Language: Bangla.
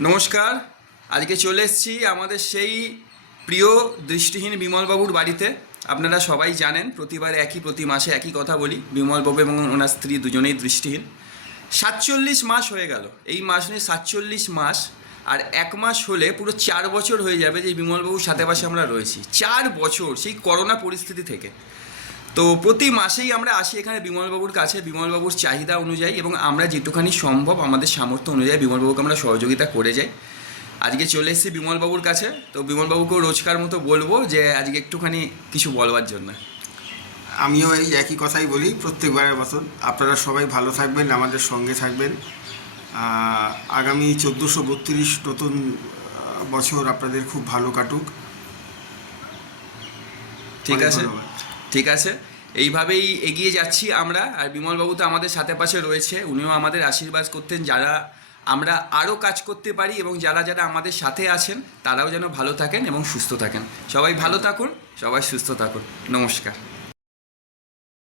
নমস্কার। আজকে চলে এসেছি আমাদের সেই প্রিয় দৃষ্টিহীন বিমলবাবুর বাড়িতে। আপনারা সবাই জানেন, প্রতিবার একই, প্রতি মাসে একই কথা বলি, বিমলবাবু এবং ওনার স্ত্রী দুজনেই দৃষ্টিহীন। সাতচল্লিশ মাস হয়ে গেল, এই মাস নিয়ে সাতচল্লিশ মাস, আর এক মাস হলে পুরো চার বছর হয়ে যাবে যে বিমলবাবুর সাথে পাশে আমরা রয়েছি। চার বছর সেই করোনা পরিস্থিতি থেকে। তো প্রতি মাসেই আমরা আসি এখানে বিমলবাবুর কাছে। বিমলবাবুর চাহিদা অনুযায়ী এবং আমরা যেটুখানি সম্ভব আমাদের সামর্থ্য অনুযায়ী বিমলবাবুকে আমরা সহযোগিতা করে যাই। আজকে চলে এসেছি বিমলবাবুর কাছে। তো বিমলবাবুকেও রোজকার মতো বলব যে আজকে একটুখানি কিছু বলবার জন্য। আমিও এই একই কথাই বলি প্রত্যেকবারের মতন। আপনারা সবাই ভালো থাকবেন আমাদের সঙ্গে থাকবেন। আগামী চোদ্দোশো বত্রিশ নতুন বছর আপনাদের খুব ভালো কাটুক। ঠিক আছে। ঠিক আছে? এইভাবেই এগিয়ে যাচ্ছি আমরা। আর বিমলবাবু তো আমাদের সাথে পাশে রয়েছে। উনিও আমাদের আশীর্বাদ করতেন। যারা আমরা আরও কাজ করতে পারি এবং যারা যারা আমাদের সাথে আছেন, তারাও যেন ভালো থাকেন এবং সুস্থ থাকেন। সবাই ভালো থাকুন, সবাই সুস্থ থাকুন। নমস্কার।